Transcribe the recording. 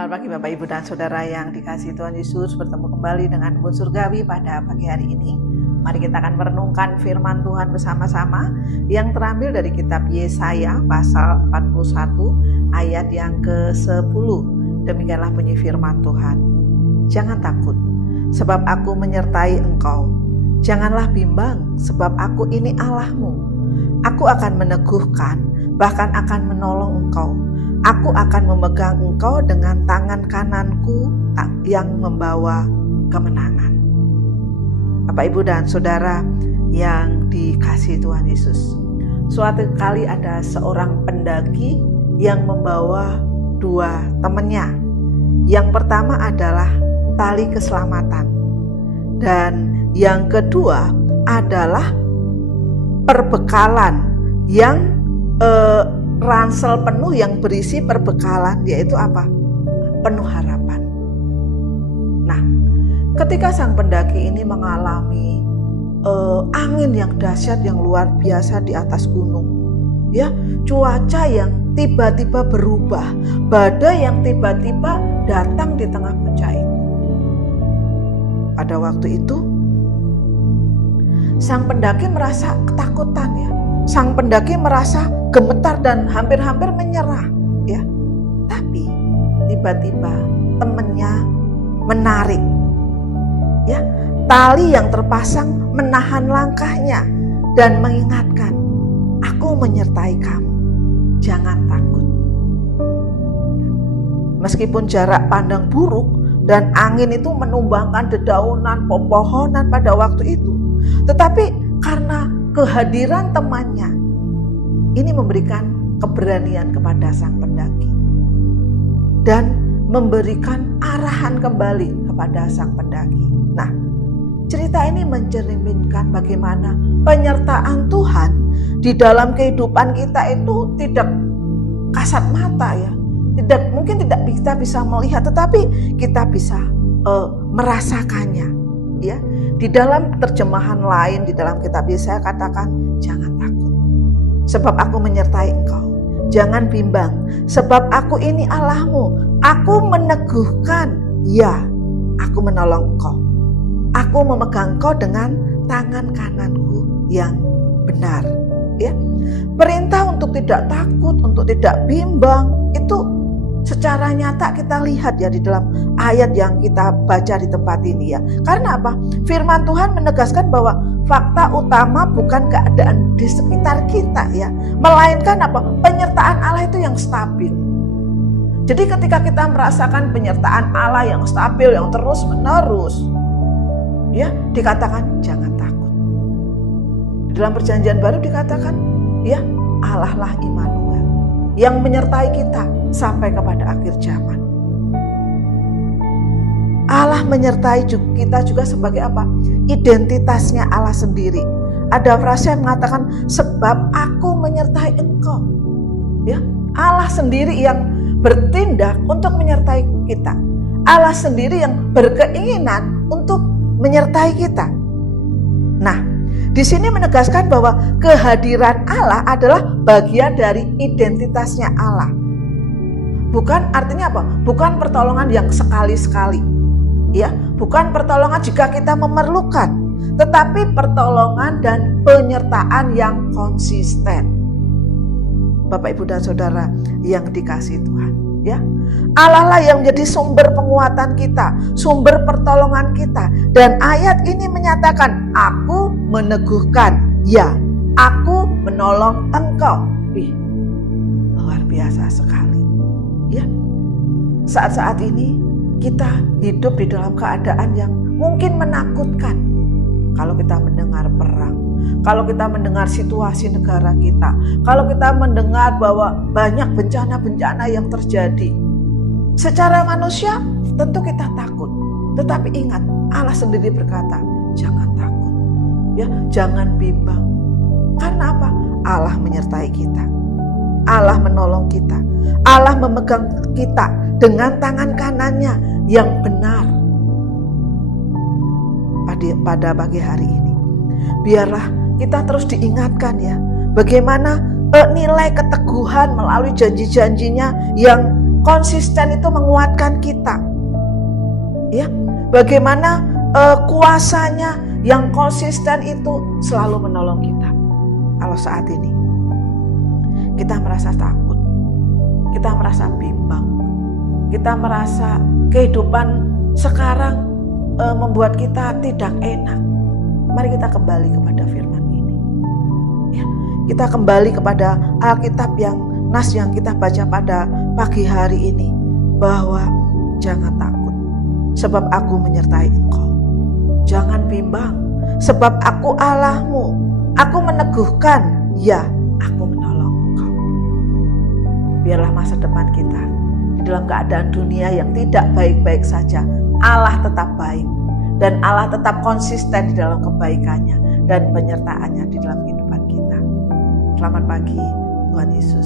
Selamat pagi Bapak Ibu dan Saudara yang dikasihi Tuhan Yesus. Bertemu kembali dengan Embun Surgawi pada pagi hari ini. Mari kita akan merenungkan firman Tuhan bersama-sama yang terambil dari kitab Yesaya pasal 41 ayat yang ke-10. Demikianlah bunyi firman Tuhan. Jangan takut, sebab aku menyertai engkau. Janganlah bimbang, sebab aku ini Allahmu. Aku akan meneguhkan, bahkan akan menolong engkau. Aku akan memegang engkau dengan tangan kananku yang membawa kemenangan. Bapak, Ibu, dan Saudara yang dikasihi Tuhan Yesus. Suatu kali ada seorang pendaki yang membawa dua temannya. Yang pertama adalah tali keselamatan. Dan yang kedua adalah perbekalan yang ransel penuh yang berisi perbekalan, yaitu apa? Penuh harapan. Nah, ketika sang pendaki ini mengalami angin yang dahsyat yang luar biasa di atas gunung, ya, cuaca yang tiba-tiba berubah, badai yang tiba-tiba datang di tengah puncak itu. Pada waktu itu, sang pendaki merasa ketakutan, ya. Sang pendaki merasa gemetar dan hampir-hampir menyerah, ya. Tapi tiba-tiba temannya menarik, ya, tali yang terpasang menahan langkahnya dan mengingatkan, "Aku menyertai kamu, jangan takut." Meskipun jarak pandang buruk dan angin itu menumbangkan dedaunan pepohonan pada waktu itu, tetapi karena kehadiran temannya ini memberikan keberanian kepada sang pendaki dan memberikan arahan kembali kepada sang pendaki. Nah, cerita ini mencerminkan bagaimana penyertaan Tuhan di dalam kehidupan kita itu tidak kasat mata, ya. Mungkin tidak kita bisa melihat, tetapi kita bisa merasakannya, ya. Di dalam terjemahan lain di dalam kitab Yesaya katakan, jangan takut, sebab aku menyertai engkau. Jangan bimbang, sebab aku ini Allahmu. Aku meneguhkan, ya, aku menolong engkau. Aku memegang engkau dengan tangan kananku yang benar. Ya, perintah untuk tidak takut, untuk tidak bimbang, itu secara nyata kita lihat, ya, di dalam ayat yang kita baca di tempat ini, ya. Karena apa? Firman Tuhan menegaskan bahwa fakta utama bukan keadaan di sekitar kita, ya, melainkan apa? Penyertaan Allah itu yang stabil. Jadi ketika kita merasakan penyertaan Allah yang stabil, yang terus menerus, ya, dikatakan jangan takut. Di dalam perjanjian baru dikatakan, ya, Allah lah Immanuel yang menyertai kita sampai kepada akhir zaman. Allah menyertai kita juga sebagai apa? Identitasnya Allah sendiri. Ada frase yang mengatakan, sebab aku menyertai engkau. Ya, Allah sendiri yang bertindak untuk menyertai kita. Allah sendiri yang berkeinginan untuk menyertai kita. Nah, di sini menegaskan bahwa kehadiran Allah adalah bagian dari identitasnya Allah. Bukan artinya apa? Bukan pertolongan yang sekali-sekali, ya, bukan pertolongan jika kita memerlukan, tetapi pertolongan dan penyertaan yang konsisten. Bapak, Ibu, dan Saudara yang dikasihi Tuhan, ya, Allah lah yang menjadi sumber penguatan kita, sumber pertolongan kita. Dan ayat ini menyatakan, aku meneguhkan, ya, aku menolong engkau. Luar biasa sekali. Ya, saat-saat ini kita hidup di dalam keadaan yang mungkin menakutkan. Kalau kita mendengar perang, kalau kita mendengar situasi negara kita, kalau kita mendengar bahwa banyak bencana-bencana yang terjadi. Secara manusia tentu kita takut. Tetapi ingat, Allah sendiri berkata, jangan takut, ya, jangan bimbang. Karena apa? Allah menyertai kita. Allah menolong kita. Allah memegang kita dengan tangan kanannya yang benar. Pada pagi hari ini, biarlah kita terus diingatkan, ya, bagaimana nilai keteguhan melalui janji-janjinya yang konsisten itu menguatkan kita. Ya, bagaimana kuasanya yang konsisten itu selalu menolong kita. Kalau saat ini kita merasa takut, kita merasa bimbang, kita merasa kehidupan sekarang membuat kita tidak enak, mari kita kembali kepada firman ini. Ya, kita kembali kepada Alkitab nas yang kita baca pada pagi hari ini, bahwa jangan takut, sebab aku menyertai engkau. Jangan bimbang, sebab aku Allahmu. Aku meneguhkan, ya, aku menolong engkau. Biarlah masa depan kita di dalam keadaan dunia yang tidak baik-baik saja, Allah tetap baik dan Allah tetap konsisten di dalam kebaikannya dan penyertaannya di dalam kehidupan kita. Selamat pagi, Tuhan Yesus